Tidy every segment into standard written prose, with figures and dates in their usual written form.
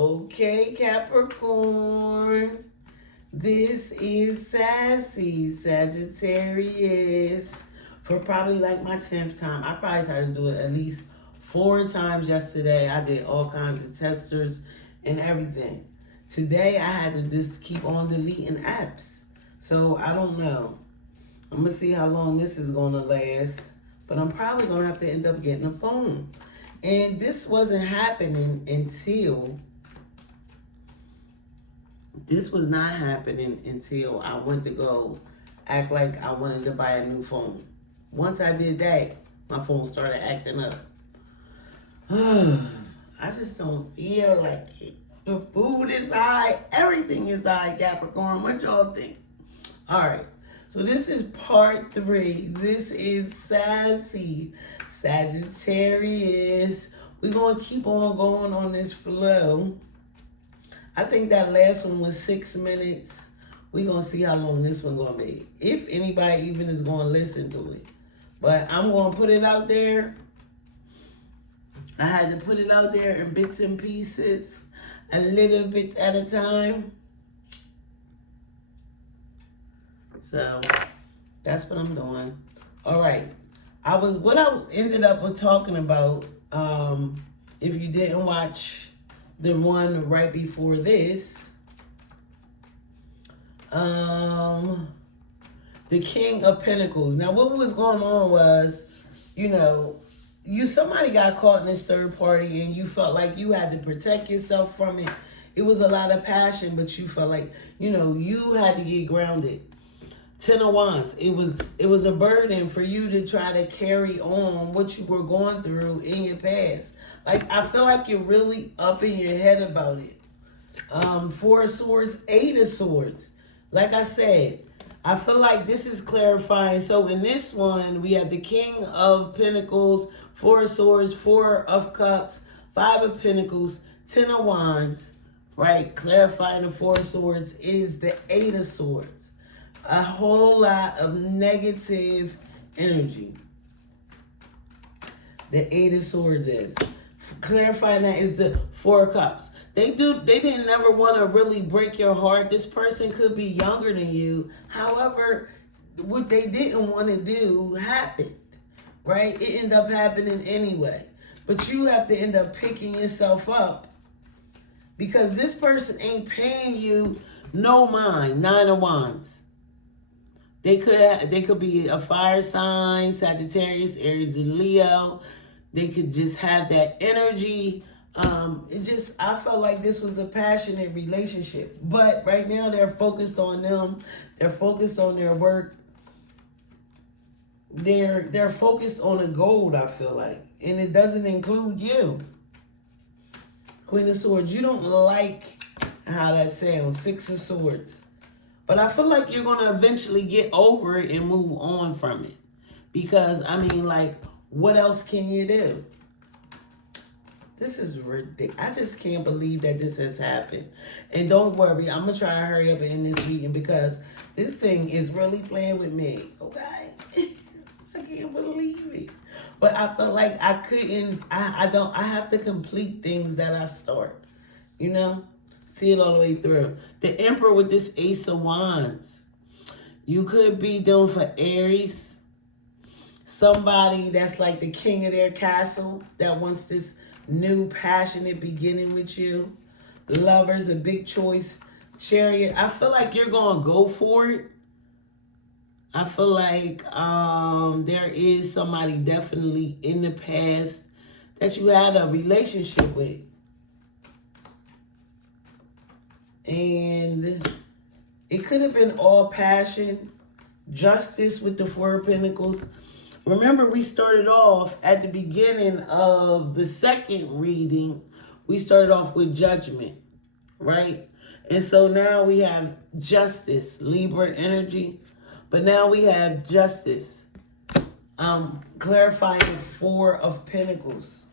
Okay, Capricorn. This is Sassy Sagittarius for probably like my 10th time. I probably tried to do it at least 4 times yesterday. I did all kinds of testers and everything. Today I had to just keep on deleting apps. So I don't know. I'm going to see how long this is going to last. But I'm probably going to have to end up getting a phone. And this wasn't happening until... This was not happening until I went to go act like I wanted to buy a new phone. Once I did that, my phone started acting up. I just don't feel like it. The food is high. Everything is high, Capricorn. What y'all think? All right. So this is part 3. This is Sassy Sagittarius. We're going to keep on going on this flow. I think that last one was 6 minutes. We're going to see how long this one going to be. If anybody even is going to listen to it. But I'm going to put it out there. I had to put it out there in bits and pieces. A little bit at a time. So, that's what I'm doing. All right. What I ended up with talking about, if you didn't watch the one right before this, the King of Pentacles. Now, what was going on was, somebody got caught in this third party and you felt like you had to protect yourself from it. It was a lot of passion, but you felt like, you had to get grounded. 10 of Wands. It was a burden for you to try to carry on what you were going through in your past. Like, I feel like you're really up in your head about it. 4 of Swords, 8 of Swords. Like I said, I feel like this is clarifying. So in this one, we have the King of Pentacles, 4 of Swords, 4 of Cups, 5 of Pentacles, 10 of Wands, right? Clarifying the 4 of Swords is the 8 of Swords. A whole lot of negative energy. The 8 of Swords is. Clarifying that is the 4 of Cups. They didn't ever want to really break your heart. This person could be younger than you. However, what they didn't want to do happened, right? It ended up happening anyway. But you have to end up picking yourself up because this person ain't paying you no mind. 9 of Wands. They could be a fire sign, Sagittarius, Aries, or Leo. They could just have that energy. I felt like this was a passionate relationship. But right now they're focused on them. They're focused on their work. They're focused on a goal, I feel like. And it doesn't include you. Queen of Swords, you don't like how that sounds. 6 of Swords. But I feel like you're going to eventually get over it and move on from it. Because, what else can you do? This is ridiculous. I just can't believe that this has happened. And don't worry, I'm going to try to hurry up and end this meeting because this thing is really playing with me. Okay? I can't believe it. But I felt like I couldn't, I have to complete things that I start. See it all the way through. The Emperor with this Ace of Wands. You could be dealing for Aries. Somebody that's like the king of their castle that wants this new passionate beginning with you. Lovers, a big choice. Chariot. I feel like you're going to go for it. I feel like there is somebody definitely in the past that you had a relationship with. And it could have been all passion, justice with the 4 of Pentacles. Remember, we started off at the beginning of the second reading. We started off with judgment, right? And so now we have justice, Libra energy. But now we have justice, clarifying 4 of Pentacles.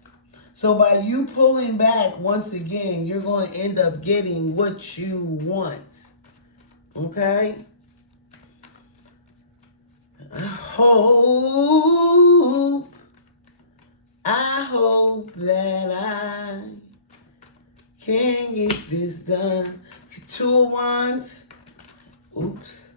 So by you pulling back, once again, you're going to end up getting what you want. Okay? I hope that I Can't get this done. 2 of Wands. Oops.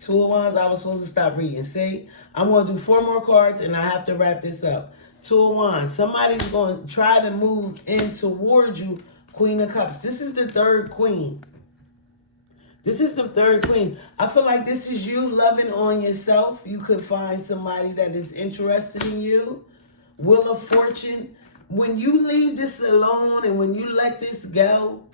2 of Wands, I was supposed to stop reading. See? I'm going to do 4 more cards and I have to wrap this up. 2 of Wands. Somebody's going to try to move in towards you. Queen of Cups. This is the 3rd queen. This is the 3rd queen. I feel like this is you loving on yourself. You could find somebody that is interested in you. Wheel of Fortune. When you leave this alone and when you let this go,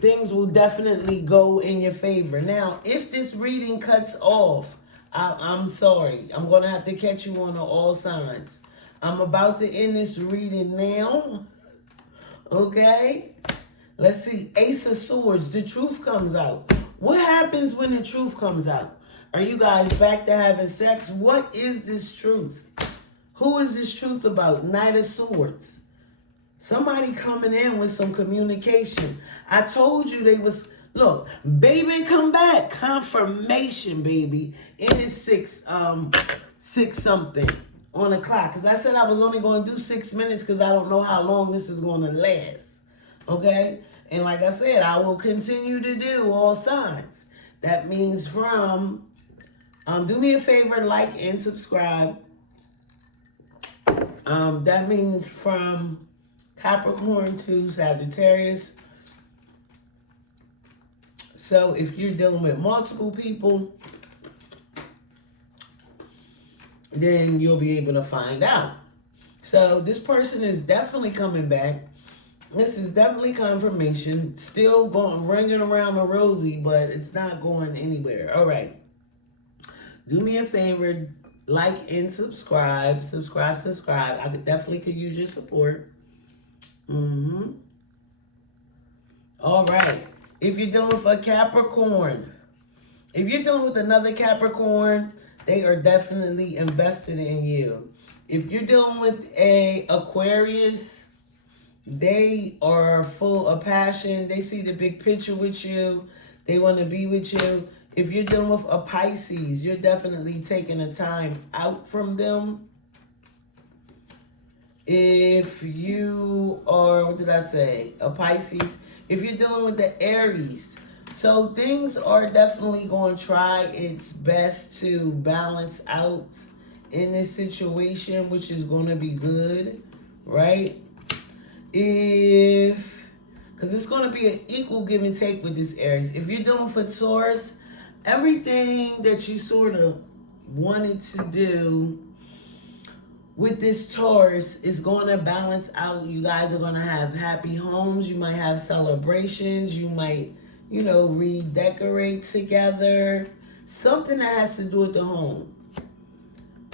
things will definitely go in your favor. Now, if this reading cuts off, I'm sorry. I'm going to have to catch you on all signs. I'm about to end this reading now. Okay? Let's see. Ace of Swords. The truth comes out. What happens when the truth comes out? Are you guys back to having sex? What is this truth? Who is this truth about? Knight of Swords. Somebody coming in with some communication. I told you they was, look, baby, come back. Confirmation, baby. And it's 6 something on the clock. Because I said I was only going to do 6 minutes because I don't know how long this is going to last. Okay? And like I said, I will continue to do all signs. That means from, do me a favor, like and subscribe. That means from Capricorn to Sagittarius. So if you're dealing with multiple people, then you'll be able to find out. So this person is definitely coming back. This is definitely confirmation. Still going ringing around the rosy, but it's not going anywhere. All right. Do me a favor, like and subscribe. Subscribe. I definitely could use your support. All right. If you're dealing with a Capricorn, if you're dealing with another Capricorn, they are definitely invested in you. If you're dealing with a Aquarius, they are full of passion. They see the big picture with you. They want to be with you. If you're dealing with a Pisces, you're definitely taking a time out from them. If you are, what did I say? A Pisces. If you're dealing with the Aries. So things are definitely going to try its best to balance out in this situation, which is going to be good, right? Because it's going to be an equal give and take with this Aries. If you're dealing for Taurus, everything that you sort of wanted to do with this Taurus is going to balance out. You guys are going to have happy homes. You might have celebrations. You might, redecorate together. Something that has to do with the home.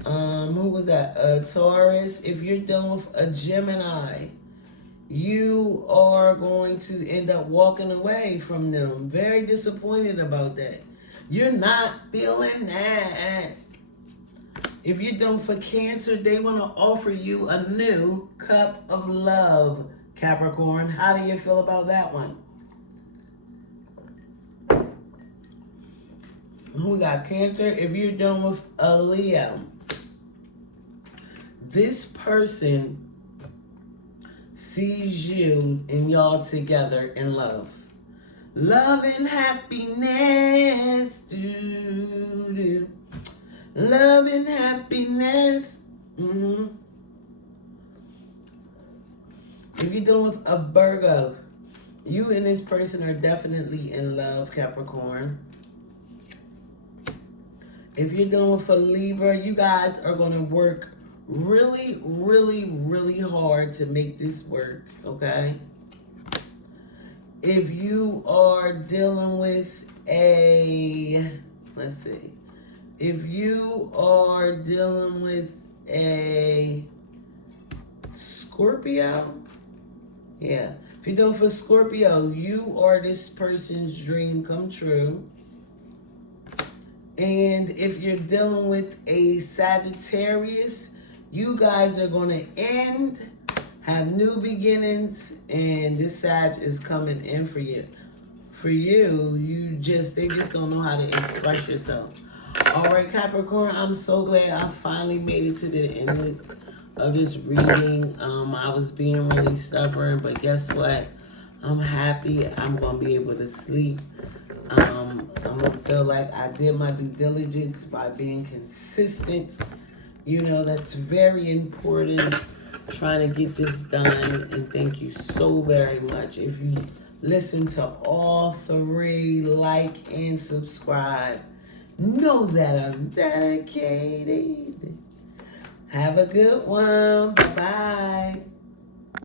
Who was that? Taurus. If you're dealing with a Gemini, you are going to end up walking away from them. Very disappointed about that. You're not feeling that. If you're dealing for Cancer, they want to offer you a new cup of love, Capricorn. How do you feel about that one? We got Cancer. If you're dealing with a Leo, this person sees you and y'all together in love. Love and happiness. Do-do. Love and happiness. If you're dealing with a Virgo, you and this person are definitely in love, Capricorn. If you're dealing with a Libra, you guys are going to work really, really, really hard to make this work, okay? If you are dealing with a, let's see. If you are dealing with a Scorpio, yeah. If you're dealing with Scorpio, you are this person's dream come true. And if you're dealing with a Sagittarius, you guys are going to end, have new beginnings, and this Sag is coming in for you. For you, they just don't know how to express yourself. All right, Capricorn, I'm so glad I finally made it to the end of this reading. I was being really stubborn, but guess what? I'm happy. I'm going to be able to sleep. I'm going to feel like I did my due diligence by being consistent. You know, that's very important. Trying to get this done. And thank you so very much. If you listen to all three, like and subscribe, know that I'm dedicated. Have a good one. Bye-bye.